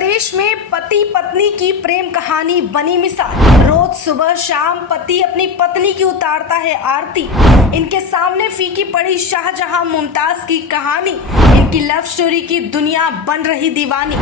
प्रदेश में पति पत्नी की प्रेम कहानी बनी मिसाल। रोज सुबह शाम पति अपनी पत्नी की उतारता है आरती। इनके सामने फीकी पड़ी शाहजहां मुमताज की कहानी। इनकी लव स्टोरी की दुनिया बन रही दीवानी।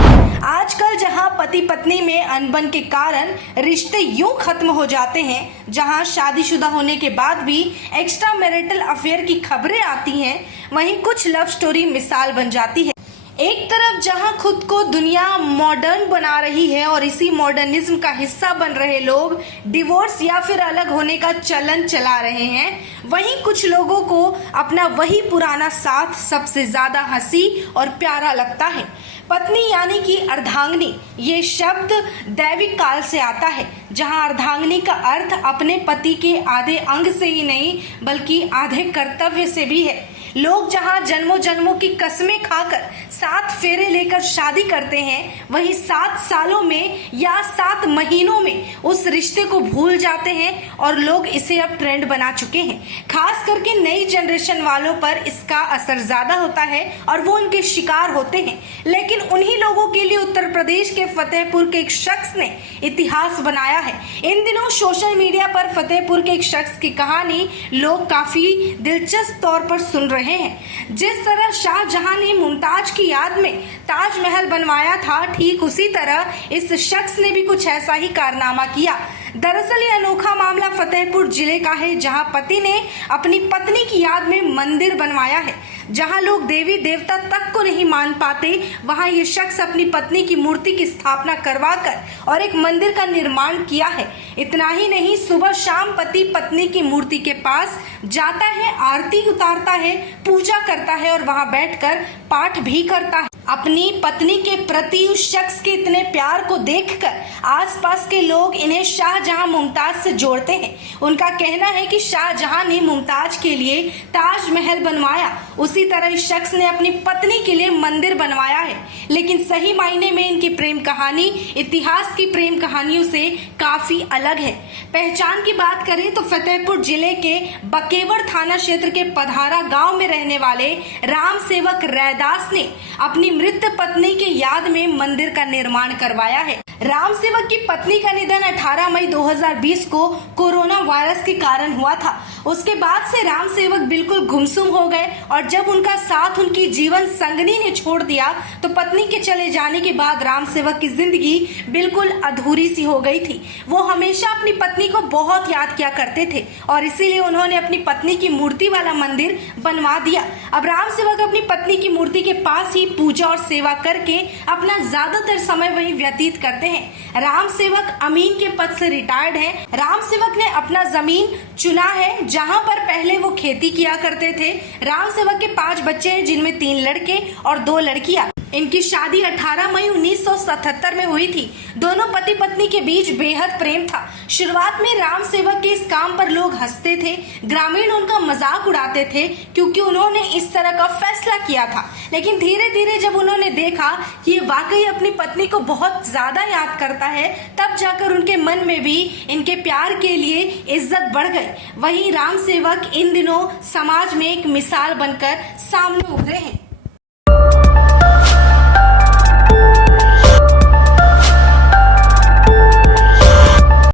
आजकल जहां पति पत्नी में अनबन के कारण रिश्ते यूं खत्म हो जाते हैं, जहां शादीशुदा होने के बाद भी एक्स्ट्रा मैरिटल अफेयर की खबरें आती हैं, वहीं कुछ लव स्टोरी मिसाल बन जाती है। एक तरफ जहां खुद को दुनिया मॉडर्न बना रही है और इसी मॉडर्निज्म का हिस्सा बन रहे लोग डिवोर्स या फिर अलग होने का चलन चला रहे हैं, वहीं कुछ लोगों को अपना वही पुराना साथ सबसे ज्यादा हंसी और प्यारा लगता है। पत्नी यानी कि अर्धांगिनी, ये शब्द दैविक काल से आता है, जहां अर्धांगिनी का अर्थ अपने पति के आधे अंग से ही नहीं बल्कि आधे कर्तव्य से भी है। लोग जहां जन्मों जन्मों की कस्में खाकर 7 फेरे लेकर शादी करते हैं, वहीं 7 सालों में या 7 महीनों में उस रिश्ते को भूल जाते हैं और लोग इसे अब ट्रेंड बना चुके हैं। खास करके नई जनरेशन वालों पर इसका असर ज्यादा होता है और वो उनके शिकार होते हैं। लेकिन उन्हीं लोगों के लिए उत्तर प्रदेश के फतेहपुर के एक शख्स ने इतिहास बनाया है। इन दिनों सोशल मीडिया पर फतेहपुर के एक शख्स की कहानी लोग काफी दिलचस्प तौर पर सुन रहे हैं। जिस तरह शाहजहां ने मुमताज की याद में ताजमहल बनवाया था, ठीक उसी तरह इस शख्स ने भी कुछ ऐसा ही कारनामा किया। दरअसल ये अनोखा मामला फतेहपुर जिले का है, जहां पति ने अपनी पत्नी की याद में मंदिर बनवाया है। जहां लोग देवी देवता तक को नहीं मान पाते, वहां ये शख्स अपनी पत्नी की मूर्ति की स्थापना करवाकर और एक मंदिर का निर्माण किया है। इतना ही नहीं, सुबह शाम पति पत्नी की मूर्ति के पास जाता है, आरती उतारता है, पूजा करता है और वहां बैठकर पाठ भी करता है। अपनी पत्नी के प्रति उस शख्स के इतने प्यार को देखकर आसपास के लोग इन्हें शाहजहां मुमताज से जोड़ते हैं। उनका कहना है कि शाहजहां ने मुमताज के लिए ताजमहल बनवाया, उसी तरह इस शख्स ने अपनी पत्नी के लिए मंदिर बनवाया है। लेकिन सही मायने में इनकी प्रेम कहानी इतिहास की प्रेम कहानियों से काफी अलग है। पहचान की बात करें तो फतेहपुर जिले के बकेवड़ थाना क्षेत्र के पधारा गांव में रहने वाले राम सेवक रैदास ने अपनी मृत पत्नी के याद में मंदिर का निर्माण करवाया है। राम सेवक की पत्नी का निधन 18 मई 2020 को कोरोना वायरस के कारण हुआ था। उसके बाद से राम सेवक बिल्कुल गुमसुम हो गए और जब उनका साथ उनकी जीवन संगनी ने छोड़ दिया तो पत्नी के चले जाने के बाद राम सेवक की जिंदगी बिल्कुल अधूरी सी हो गई थी। वो हमेशा अपनी पत्नी को बहुत याद किया करते थे और इसीलिए उन्होंने अपनी पत्नी की मूर्ति वाला मंदिर बनवा दिया। अब राम सेवक अपनी पत्नी की मूर्ति के पास ही पूजा और सेवा करके अपना ज्यादातर समय वही व्यतीत करते हैं। राम सेवक अमीन के पद से रिटायर्ड हैं। राम सेवक ने अपना जमीन चुना है जहां पर पहले वो खेती किया करते थे। राम सेवक के 5 बच्चे हैं, जिनमें 3 लड़के और 2 लड़कियां। इनकी शादी 18 मई 1977 में हुई थी। दोनों पति पत्नी के बीच बेहद प्रेम था। शुरुआत में राम सेवक के इस काम पर लोग हंसते थे, ग्रामीण उनका मजाक उड़ाते थे क्योंकि उन्होंने इस तरह का फैसला किया था। लेकिन धीरे धीरे जब उन्होंने देखा कि ये वाकई अपनी पत्नी को बहुत ज्यादा याद करता है, तब जाकर उनके मन में भी इनके प्यार के लिए इज्जत बढ़ गई। वहीं राम सेवक इन दिनों समाज में एक मिसाल बनकर सामने उभरे हैं।